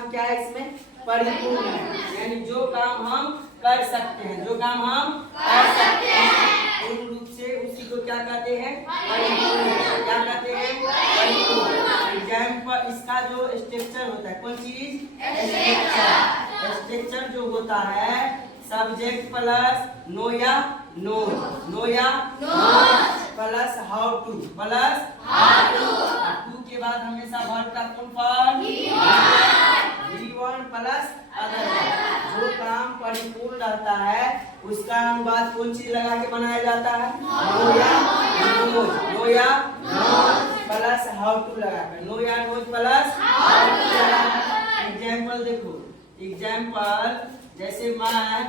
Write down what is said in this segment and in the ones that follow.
काम क्या है इसमें? परिपूर्ण है, यानी जो काम हम कर सकते हैं, जो काम हम कर सकते हैं पूर्ण रूप से, उसी को क्या कहते हैं? परिपूर्ण। क्या कहते हैं? परिपूर्ण। एग्जाम्पल, इसका जो स्ट्रक्चर होता है, कौन चीज? स्ट्रक्चर। स्ट्रक्चर जो होता है सब्जेक्ट प्लस नो या नोज, नो या knows plus how to, plus how to के बाद हमेशा वर्ब का कौन फॉर्म? V1 plus other. जो काम परिपूर्ण रहता है उसका अनुवाद कौन चीज लगा के बनाया जाता है? नो या नोज, नो या नोज प्लस हाउ टू लगाकर, नो या नोज प्लस हाउ टू लगाकर। एग्जाम्पल देखो, एग्जाम्पल जैसे मैं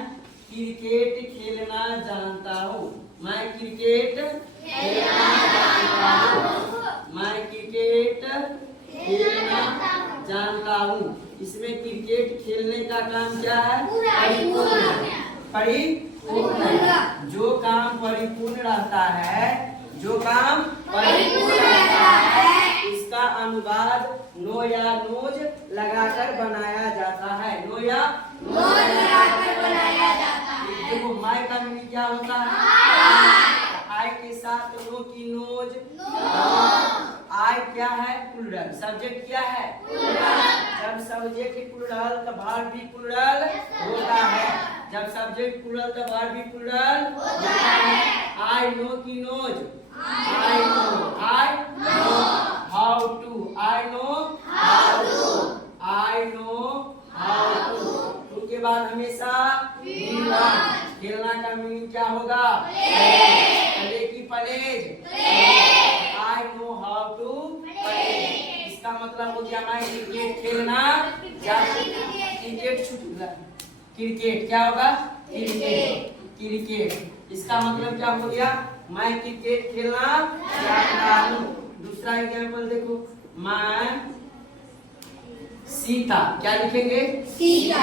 क्रिकेट खेलना जानता हूँ, मैं क्रिकेट खेलना जानता हूँ, मैं क्रिकेट खेलना जानता हूँ। इसमें क्रिकेट खेलने का काम क्या है? परिपूर्ण। जो काम परिपूर्ण रहता है, जो काम परिपूर्ण रहता है इसका अनुवाद नो या नोज लगाकर बनाया जाता है, नो या नोज लगाकर बनाया जाता है। देखो माय का मीनिंग क्या होता है? आई के साथ नो की नोज, आई क्या है? प्लूरल। सब्जेक्ट क्या है? जब सब्जेक्ट प्लूरल तो वर्ब भी प्लूरल होता है, जब सब्जेक्ट प्लूरल तो वर्ब भी प्लूरल होता है। आई नो की knows, I know how to, I know how to के बाद हमेशा खेलना का मीनिंग क्या होगा? प्ले की plays, I know how to play. इसका मतलब हो गया मैं क्रिकेट खेलना क्रिकेट छूट, क्रिकेट क्या होगा? क्रिकेट। इसका मतलब क्या हो गया? मैं क्रिकेट खेलना जानता हूँ। दूसरा एग्जाम्पल देखो, मैं सीता, क्या लिखेंगे? सीता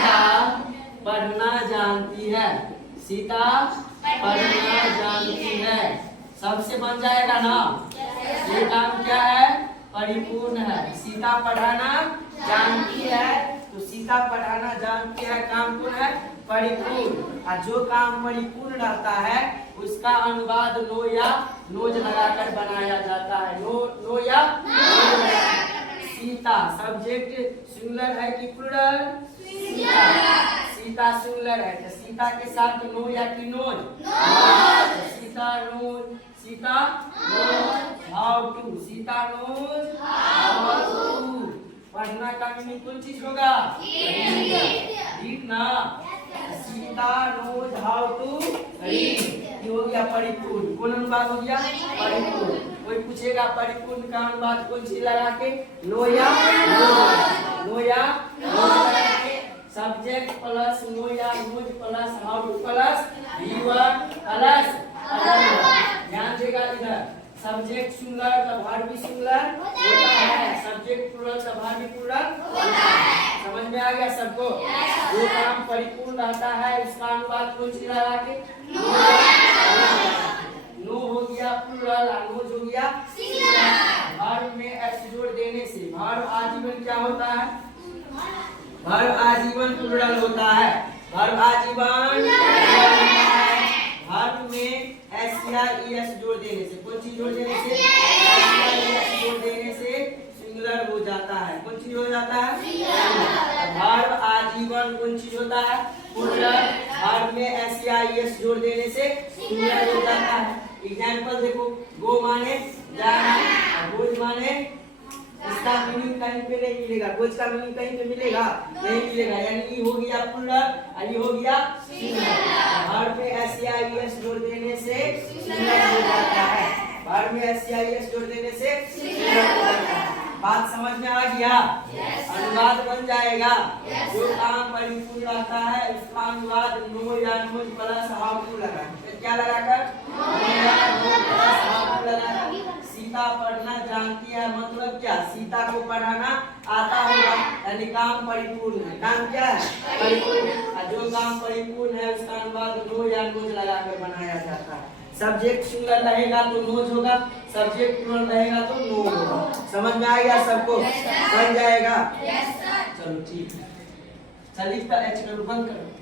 पढ़ना जानती है, सीता पढ़ना जानती है। सबसे बन जाएगा ना? ये काम क्या है? परिपूर्ण है। सीता पढ़ाना जानती है, तो सीता पढ़ाना जानती है काम कौन है? परिपूर्ण। और जो काम परिपूर्ण रहता है उसका अनुवाद नो या नोज लगाकर बनाया जाता है, नो या नोज लगाकर। सीता सब्जेक्ट सिंगुलर है कि प्लूरल? सीता सिंगुलर है, तो सीता के साथ नो या कि knows? Sita knows, Sita knows how to, Sita knows how to. पढ़ना का मीनिंग कौन चीज होगा? रीड ना। Sita knows how to read, ये हो गया परिपूर्ण। कौन अनुवाद हो गया? परिपूर्ण। कोई पूछेगा परिपूर्ण का अनुवाद कौन चीज लगा के? नो या नो या सब्जेक्ट प्लस नो या knows plus how to plus V1 plus other. ध्यान देगा इधर, सब्जेक्ट सिंगुलर का वर्ब भी सिंगुलर होता है, सब्जेक्ट प्लूरल का वर्ब भी प्लूरल होता है। समझ में आ गया सबको? जो काम परिपूर्ण रहता है उसका अनुवाद कौन सी लगा के? नो हो गया प्लूरल, नोज हो गया सिंगुलर। वर्ब में एस जोड़ देने से वर्ब आजीवन क्या होता है? वर्ब आजीवन प्लूरल होता है, वर्ब आजीवन वर्ब में एस या ईएस जोड़ देने से, कौन चीज जोड़ देने से? एस या ईएस जोड़ देने से सिंगुलर हो जाता है। कौन चीज हो जाता है? वर्ब आजीवन कौन चीज होता है? प्लूरल। वर्ब में एस या ईएस जोड़ देने से सिंगुलर हो जाता है। एग्जाम्पल देखो, गो माने जाना, गोज माने, इसका मीनिंग कहीं पे नहीं मिलेगा, गोज का मीनिंग कहीं पे मिलेगा? नहीं मिलेगा, यानी ये हो गया प्लूरल और ये हो गया सिंगुलर। वर्ब में एस या ईएस जोड़ देने से सिंगुलर हो जाता है, वर्ब में एस या ईएस जोड़ देने से सिंगुलर हो जाता है। बात समझ में आ गया? अनुवाद बन जाएगा। जो काम परिपूर्ण रहता है उसका अनुवाद नो या नोज प्लस हाउ टू लगा, क्या लगाकर? नो या नोज प्लस हाउ टू लगाकर। सीता पढ़ना जानती है मतलब क्या? सीता को पढ़ाना आता होगा, यानी काम परिपूर्ण है। काम क्या है? परिपूर्ण। जो काम परिपूर्ण है उसका अनुवाद नो या नोज लगाकर बनाया जाता है। सब्जेक्ट सिंगुलर रहेगा तो नोज होगा, सब्जेक्ट प्लूरल रहेगा तो नो होगा। समझ में आ गया सबको? बन जाएगा। चलो ठीक है। चल लिख पर एच करो, बंद करो।